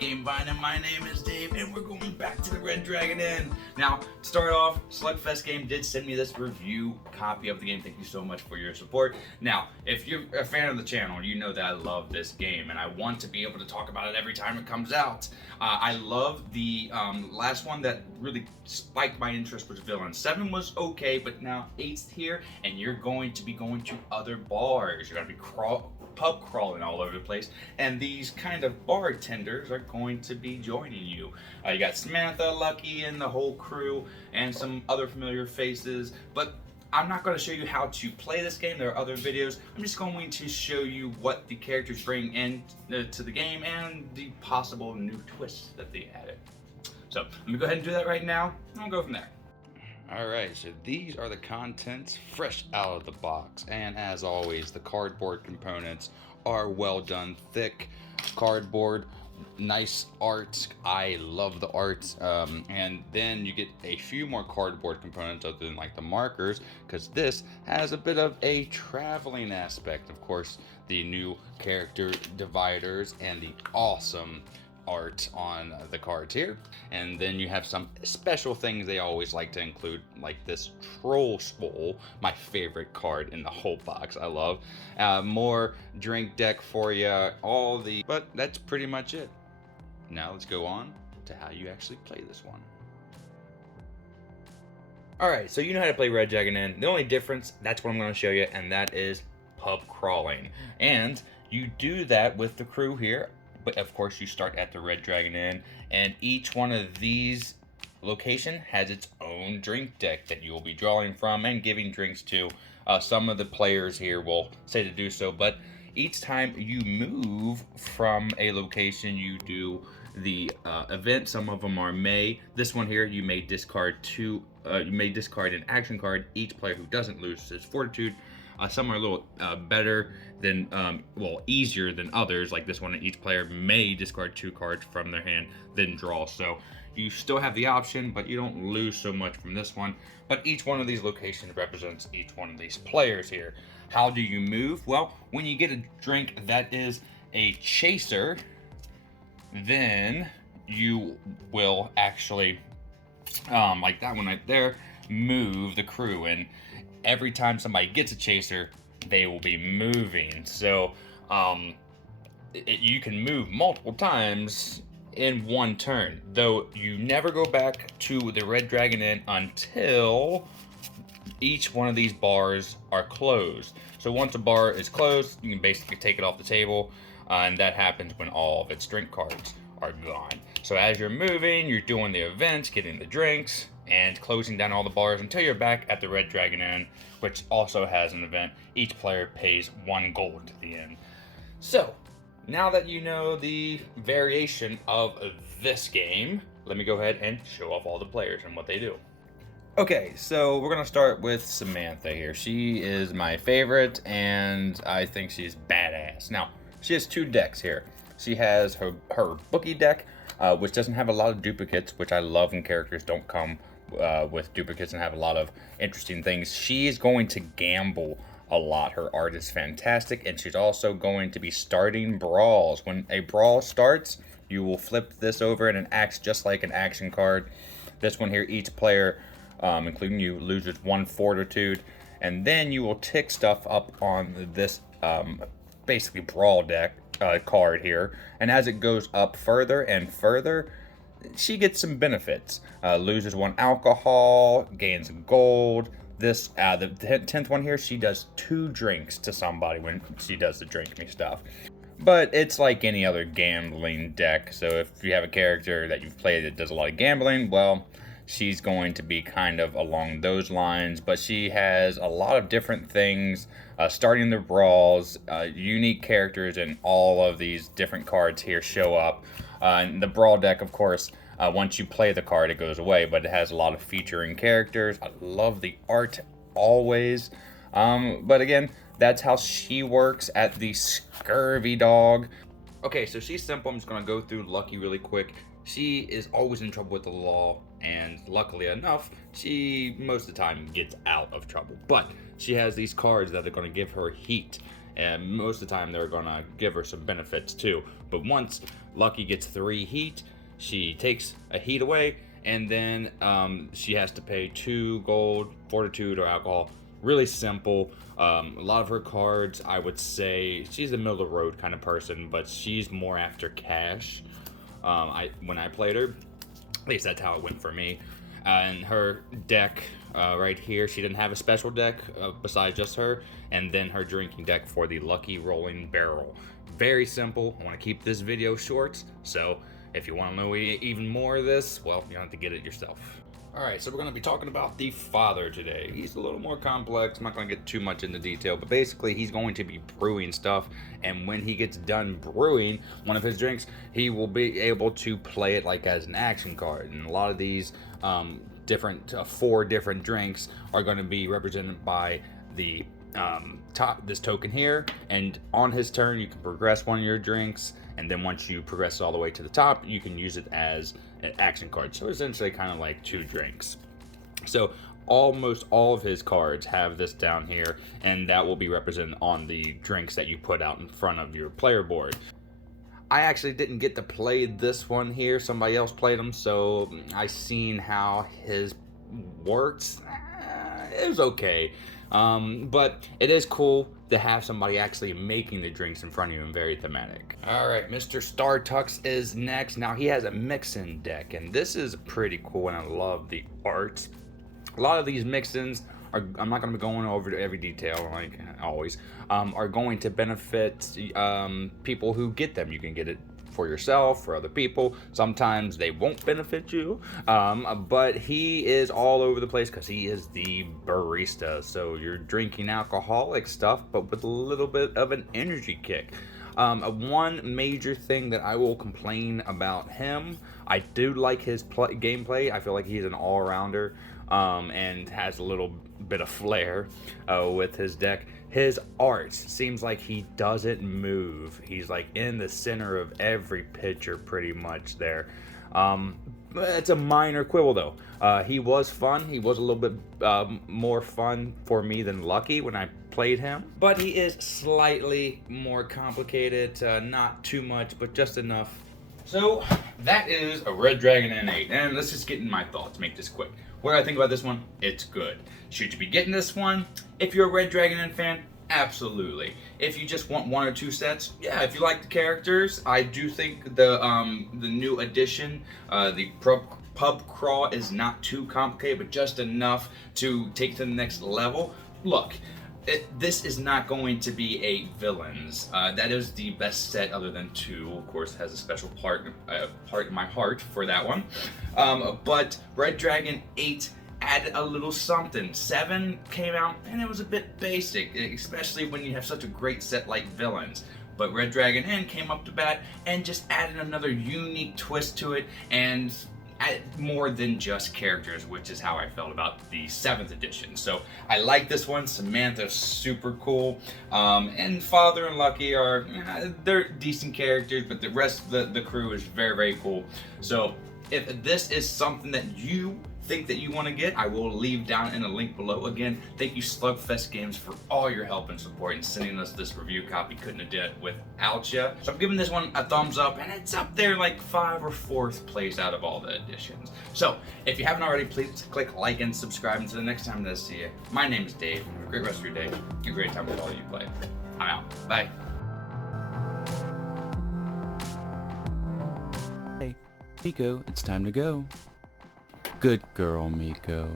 Game Vine, and my name is Dave, and we're going back to the Red Dragon Inn. Now, to start off, Slugfest Game did send me this review copy of the game. Thank you so much for your support. Now, if you're a fan of the channel, you know that I love this game, and I want to be able to talk about it every time it comes out. I love the last one that really spiked my interest was Villain. 7 was okay, but now 8's here, and you're going to be going to other bars. You're going to be pub crawling all over the place, and these kind of bartenders are going to be joining you. You got Samantha, Lucky, and the whole crew, and some other familiar faces, but I'm not going to show you how to play this game. There are other videos. I'm just going to show you what the characters bring in to the game and the possible new twists that they added. So I'm going to go ahead and do that right now, and I'll go from there. Alright, so these are the contents fresh out of the box, and as always, the cardboard components are well done, thick cardboard, nice art. I love the art. And then you get a few more cardboard components other than like the markers, because this has a bit of a traveling aspect. Of course, the new character dividers and the awesome art on the cards here, and then you have some special things they always like to include, like this troll skull, my favorite card in the whole box. I love more drink deck for you, but that's pretty much it. Now let's go on to how you actually play this one. Alright, so you know how to play Red Dragon Inn. The only difference, that's what I'm going to show you, and that is pub crawling. And you do that with the crew here. But of course, you start at the Red Dragon Inn, and each one of these location has its own drink deck that you will be drawing from and giving drinks to. Some of the players here will say to do so, but each time you move from a location, you do the event. Some of them are may. This one here, you may discard an action card. Each player who doesn't lose his fortitude. Some are a little better than, easier than others. Like this one, each player may discard 2 cards from their hand, then draw. So you still have the option, but you don't lose so much from this one. But each one of these locations represents each one of these players here. How do you move? Well, when you get a drink that is a chaser, then you will actually, like that one right there, move the crew. And every time somebody gets a chaser, they will be moving. So you can move multiple times in one turn, though you never go back to the Red Dragon Inn until each one of these bars are closed. So once a bar is closed, you can basically take it off the table, and that happens when all of its drink cards are gone. So as you're moving, you're doing the events, getting the drinks, and closing down all the bars until you're back at the Red Dragon Inn, which also has an event. Each player pays 1 gold to the inn. So, now that you know the variation of this game, let me go ahead and show off all the players and what they do. Okay, so we're going to start with Samantha here. She is my favorite, and I think she's badass. Now, she has 2 decks here. She has her bookie deck, which doesn't have a lot of duplicates, which I love when characters don't come with duplicates and have a lot of interesting things. She is going to gamble a lot. Her art is fantastic, and she's also going to be starting brawls. When a brawl starts, you will flip this over and it acts just like an action card. This one here, each player, including you, loses 1 fortitude, and then you will tick stuff up on this basically brawl deck card here, and as it goes up further and further, she gets some benefits. Loses 1 alcohol, gains gold. This the 10th one here, she does 2 drinks to somebody when she does the drink me stuff. But it's like any other gambling deck, so if you have a character that you've played that does a lot of gambling, well, she's going to be kind of along those lines. But she has a lot of different things, starting the brawls, unique characters, and all of these different cards here show up. And the brawl deck, of course, once you play the card, it goes away, but it has a lot of featuring characters. I love the art always. But again, that's how she works at the Scurvy Dog. Okay, so she's simple. I'm just going to go through Lucky really quick. She is always in trouble with the law, and luckily enough, she most of the time gets out of trouble. But she has these cards that are going to give her heat, and most of the time they're gonna give her some benefits too. But once Lucky gets 3 heat, she takes a heat away, and then she has to pay 2 gold, fortitude, or alcohol. Really simple. A lot of her cards, I would say, she's a middle of the road kind of person, but she's more after cash. When I played her, at least that's how it went for me. And her deck right here, she didn't have a special deck besides just her, and then her drinking deck for the Lucky Rolling Barrel. Very simple. I want to keep this video short, so if you want to know even more of this, well, you have to get it yourself. Alright, so we're going to be talking about the father today. He's a little more complex. I'm not going to get too much into detail, but basically he's going to be brewing stuff, and when he gets done brewing one of his drinks, he will be able to play it like as an action card. And a lot of these different 4 different drinks are going to be represented by the this token here, and on his turn you can progress one of your drinks, and then once you progress all the way to the top, you can use it as an action card. So essentially kind of like 2 drinks. So almost all of his cards have this down here, and that will be represented on the drinks that you put out in front of your player board. I actually didn't get to play this one here. Somebody else played them, so I seen how his works. It was okay. But it is cool to have somebody actually making the drinks in front of you and very thematic. Alright, Mr. Star Tux is next. Now he has a mix-in deck, and this is pretty cool, and I love the art. A lot of these mix-ins are, I'm not going to be going over every detail like always, are going to benefit people who get them. You can get it for yourself, for other people. Sometimes they won't benefit you, but he is all over the place because he is the barista. So you're drinking alcoholic stuff, but with a little bit of an energy kick. One major thing that I will complain about him, I do like his gameplay. I feel like he's an all-rounder, and has a little bit of flair with his deck. His art seems like he doesn't move. He's like in the center of every picture pretty much there. It's a minor quibble though. He was fun. He was a little bit more fun for me than Lucky when I played him. But he is slightly more complicated. Not too much, but just enough. So that is a Red Dragon N8. And let's just get in my thoughts, make this quick. What do I think about this one? It's good. Should you be getting this one? If you're a Red Dragon N fan, absolutely. If you just want 1 or 2 sets, yeah. If you like the characters, I do think the new addition, the pub crawl, is not too complicated, but just enough to take to the next level. Look, this is not going to be a villains. That is the best set other than 2. Of course, has a special part in my heart for that one. But Red Dragon 8 added a little something. 7 came out and it was a bit basic, especially when you have such a great set like villains. But Red Dragon N came up to bat and just added another unique twist to it, and more than just characters, which is how I felt about the 7th edition. So I like this one. Samantha's super cool, and Father and Lucky are, they're decent characters, but the rest of the crew is very, very cool. So if this is something that you think that you want to get, I will leave down in a link below. Again, thank you Slugfest Games for all your help and support in sending us this review copy. Couldn't have done it without you. So I'm giving this one a thumbs up, and it's up there like 5 or 4th place out of all the editions. So if you haven't already, please click like and subscribe. Until the next time that I see you, my name is Dave. Have a great rest of your day. Have a great time with all you play. I'm out. Bye. Hey, Miko, it's time to go. Good girl, Miko.